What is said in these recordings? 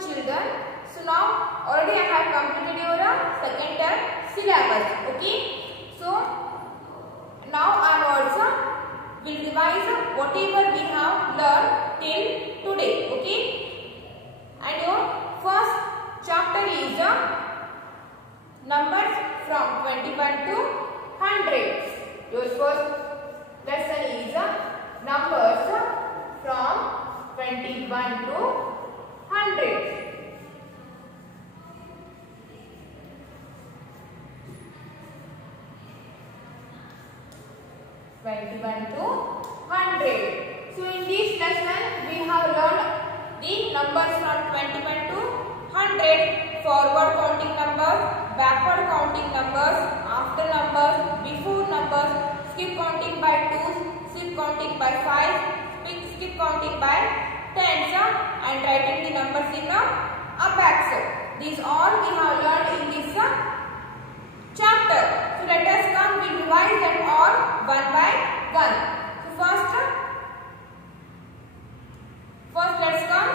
children. So now already I have completed your second term syllabus. Okay. So now onwards will revise whatever we have learned till today. Okay. And your first chapter is numbers from 21 to 100. Your first lesson is numbers from 21 to 100. So in this lesson we have learned the numbers from 21 to 100, forward counting numbers, backward counting numbers, after numbers, before numbers, skip counting by 2s, skip counting by 5s, skip counting by 10s, and writing the numbers in abax. These all we have learned in this chapter. So let us come, we revise them all one by one. So first let's come,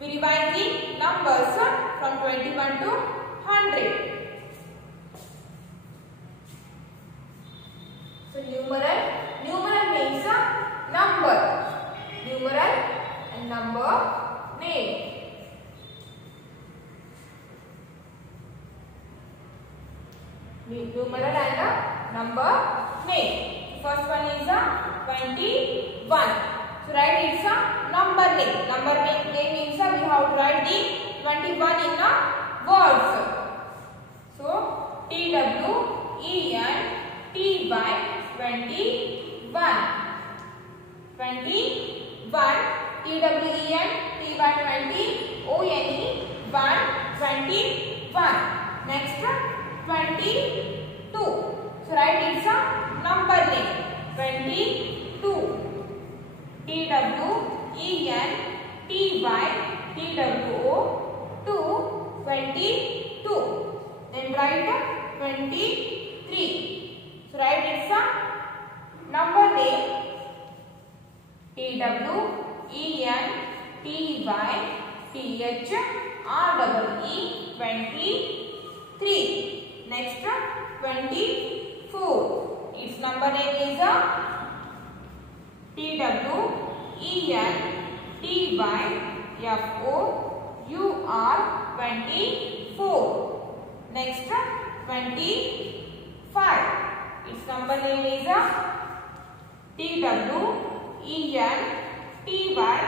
we revise the numbers from 21 to 100. So numeral means number, numeral and number name. Numeral and number name. First one is 21. So write it's a number name. Number name means we have to write the 21 in words. So TWEN T by 21. 21 TWEN T by 20 ONE 1 21. Next 22. So write it's a number name. 22. TWEN TY TWO 2 22. Then write 23. So write it's a number name. TWEN TY TH REE 23. Next 24. Its number name is TWEN TY FOUR 24. Next 25. Its number name is TWEN TY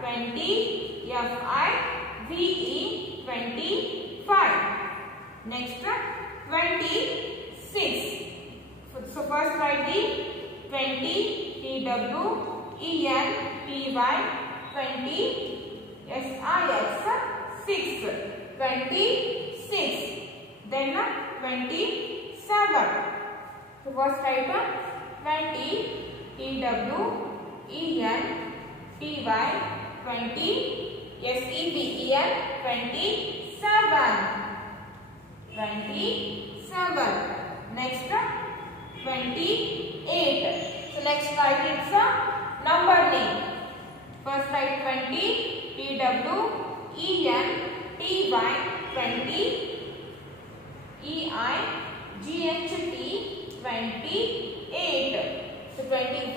20 FIVE 25. Next 26. So first write the 20 TWEN TY 20 SIX 26. Then 27. So first write 20 TWEN TY 20 SEVEN 27. 27. Next 28. So next write it's a number name. First write 20 TWEN TY 20 EIGHT 28. So 21,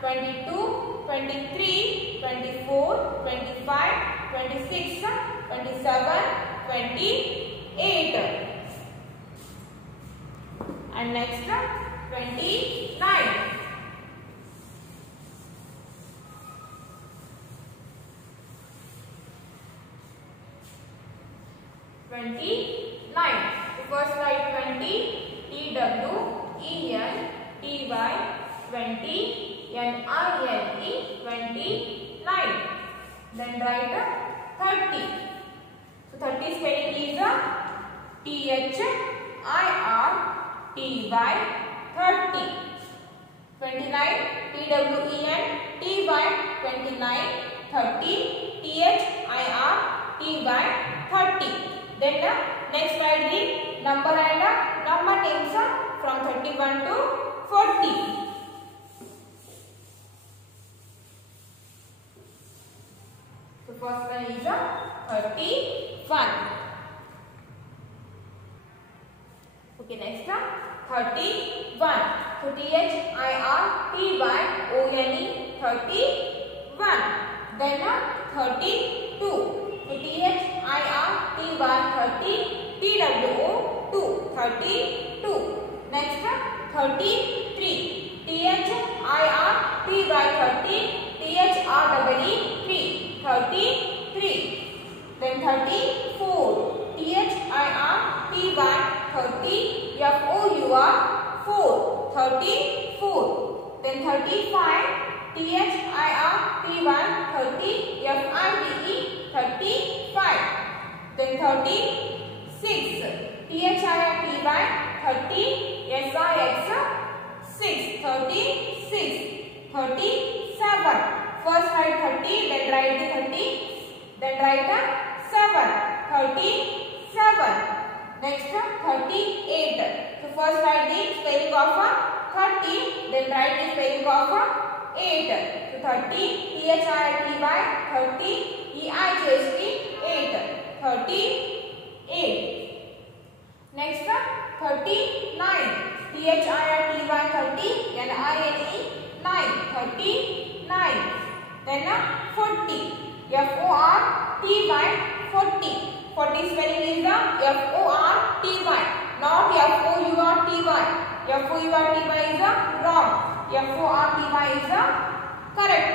22, 23, 24, 25, 26, 27, 28. And next 29. 29. First write 20 TWEN TY 20 NINE 29. Then write 30. So 30 spelling is THIRTY 30. 29 TWEN TY 29 30 THIRTY 30. Then next write the number and number names from 31 to 40. So first one is a 31. Okay, next one 31. So THIRTYONE 31. Then 32. So THIRTY 2 32. Next 33. THIRTY 33. Then 34. THIRTY FOUR 4 34. Then 35. THIRTY FIVE 35. Then 36. THIRTY 30 SIX 36. 37. First write 30, then write the 30, then write the 7. 37. Next 38. So first write the spelling of 30, then write the spelling of 8. So 30 THIRTY 30 EIGHT 8 38. Next 39. THIRTY 30 NINE 9 39. Then 40. FORTY 40. 40 spelling is the FORTY, not FOURTY. FOURTY is the wrong. FORTY is the correct.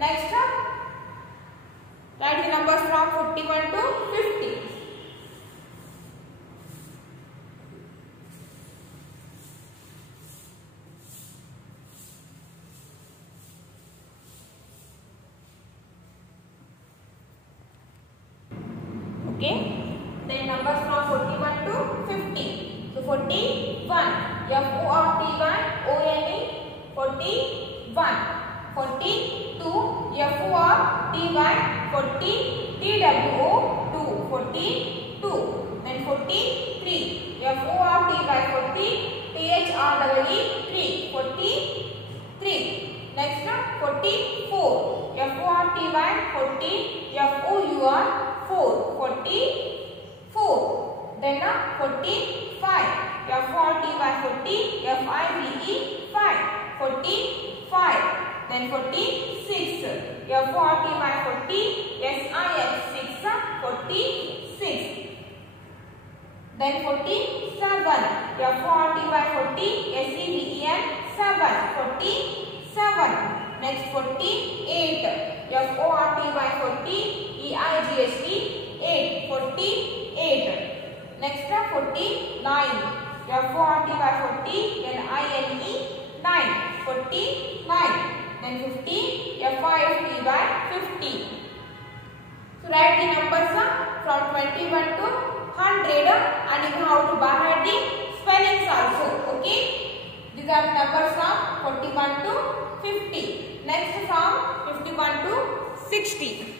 Next, write the numbers from 41 to 50. Okay, then numbers from 41 to 50. So 41 FORTY ONE 41. 42 FORTY 40 TWO 2 42. Then 43 FORTY 40 THREE 3 43. Next 44 FORTY 40 FOUR 4 44. Then 45 FORTY 40 FIVE 5 45. Then 46 FORTY 40 SIX 46. Then 47 FORTY 40 SEVEN 7 47. Next 48 FORTY 40 EIGHT 8 48. Next 49 FORTY 40 NINE 9 49. Then 50 FIFTY 50. So write the numbers from 21 to 100 and you know how to by heart the spellings also. Okay, these are the numbers from 41 to 50. Next from 51 to 60.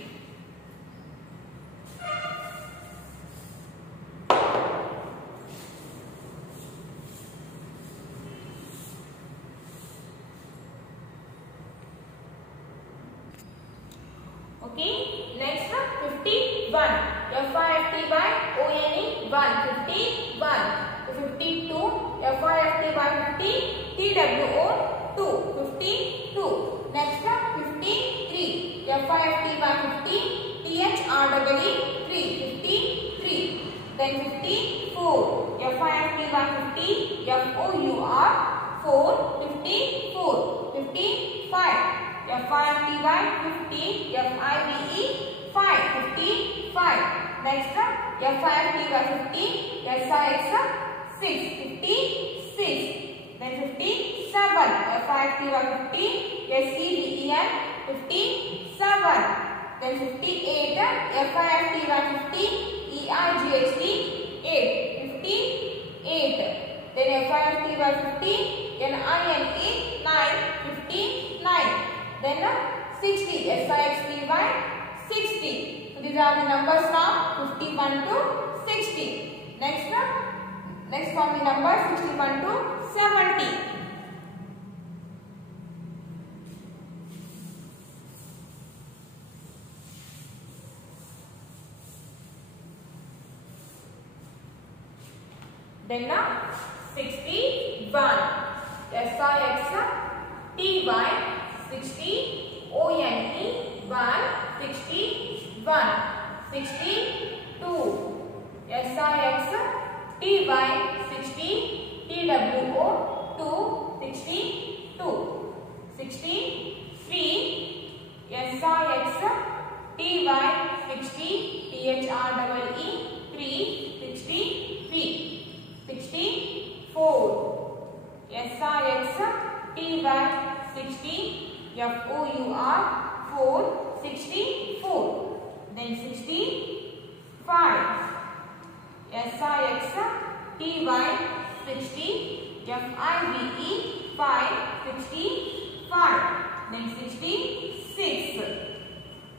Okay, next 51 FIFTY ONE 1 51. 52 FIFTY 50 TWO 2 52. Next 53 FIFTY 50 THREE 3 53. Then 54 FIFTY 50 FOUR 4 54 55. FIFTY 50 FIVE 5 55. Next FIFTY 50 SIX 6 56. Then 57 FIFTY 50 SEVEN 57. Then 58 FIFTY 50 EIGHT 8 58. Then FIFTY 50 NINE 9 59. Then 60 SIXTY 60. So these are the numbers from 51 to 60. Next from the number 61 to 70. then 61 SIX TY 60 ONE 161 62 SIX TY 60 TWO 262 63 SIX TY 60 THREE 363 64 SIX TY 60 FOUR 464 then 65 SIX TY 60 FIVE 565 then 66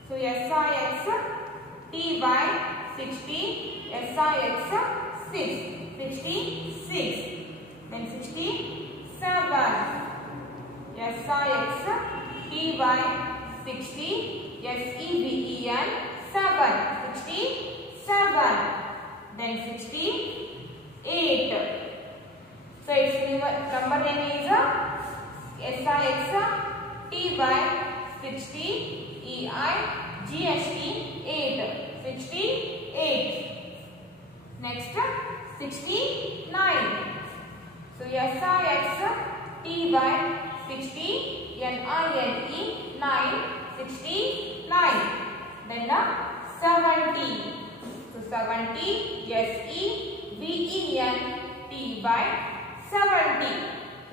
so SIX TY 60 SIX 6 66 then 67 SIX TY 60 SEVEN 7 67 then 68 so its number name is SIX TY 60 EI GST 8 68 next 69 so SIX TY 60 NINE 9 69 then 70 so 70 SEVEN TY 70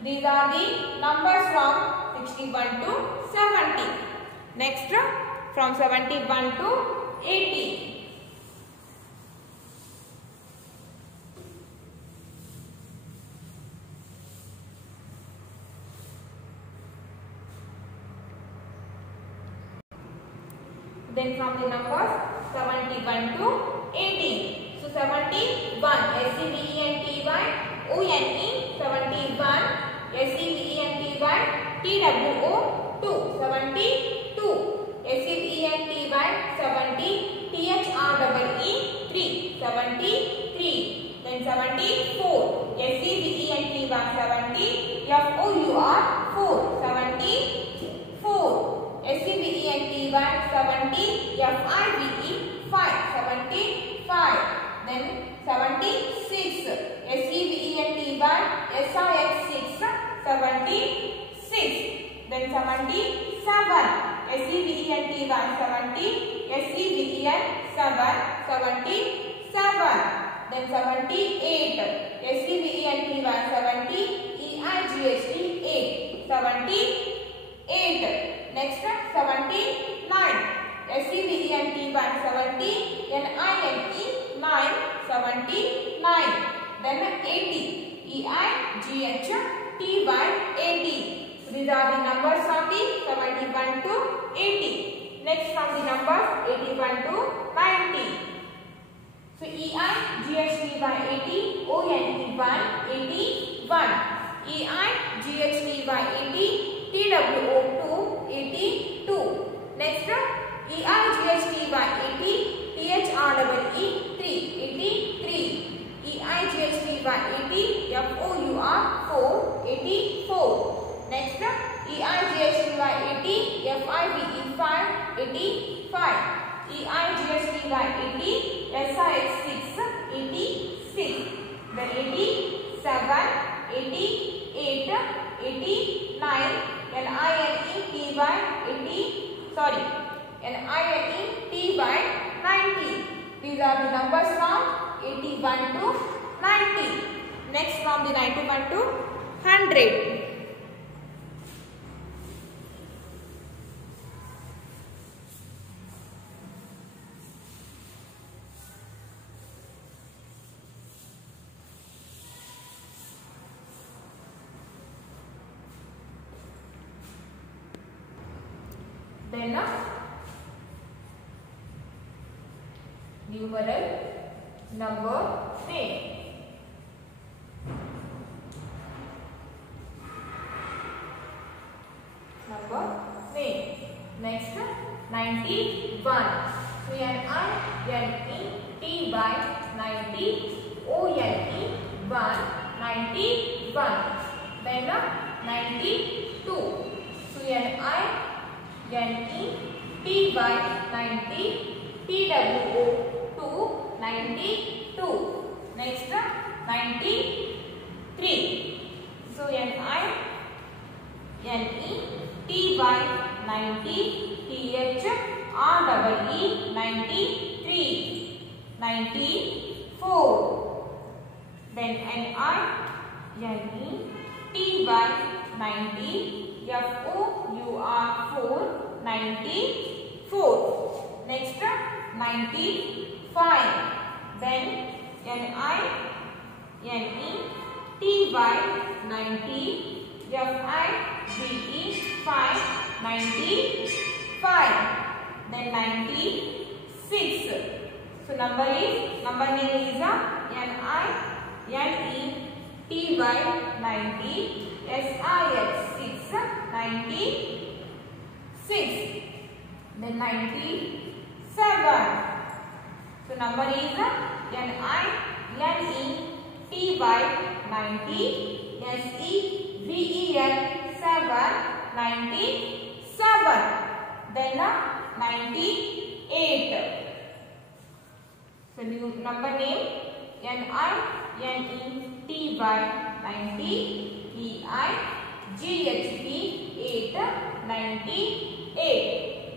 these are the numbers from 61 to 70 next from 71 to 80 then from the numbers 71 to 80 so 71 SEVENTY ONE 71 SEVENTY TWO 2 72 SEVENTY 70 THREE 3 73 then 74 SEVENTY 70 FOUR 4 74 SEVENTY 70 FIVE 5 75 then 76 SEVENTY SIX 6 76 then 77 SEVENTY 70 SEVEN 7 77 then 78 SEVENTY 70 EIGHT 8 78 next 79 SEVENTY 70 NINE 9 79 then 80 EIGHT 80 so these are the numbers from the 71 to 80 next from the numbers 81 to 90 so EIGHT 80 ONE 1 81 EIGHT 80 TWO 2 82 next EIGHT 80 THREE 3 83 EIGHT 80 FOUR 4 84 next EIGHT 80 FIVE 5 85 EIGHT 80 SIX 6 86 then 87 88 89 NINE TY 90 these are the numbers from 81 to 90 next from the 91 to 100 then numeral number name next 91 NINE TY 90 ONE 91. Then 92. So NINETY 90. TWO 2 92. Next 93. So NINETY 90. THREE 93. 94. Then NINETY 90. FOUR 94. Next 95. Then NINETY 90. FIVE 5 95. Then 96. So number name is NINETY 90. SIX 96. Then 97. So number is NINETY 90. SEVEN 7 97. Then 98. So new number name NINETY 90. EIGHT 8 98.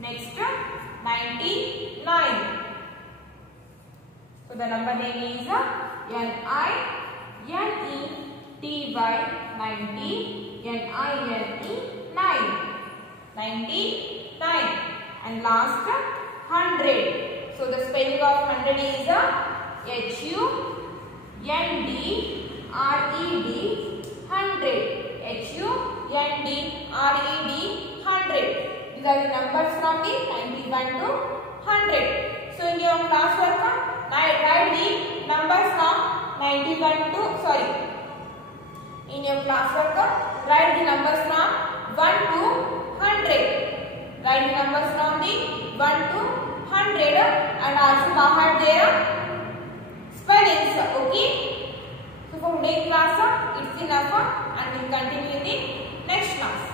Next 99. So the number name is NINETY 90. NINE 9 99. And last 100. So the spelling of 100 is HUNDRED 100. HUNDRED 100. These are the numbers from the 91 to 100. So in your class work, write the numbers from 91 to in your class work, write the numbers from 1 to 100. Write the numbers from the 1 to 100 and also bahar their spellings. Okay. So for today's class, it's enough and we'll continue in the next class.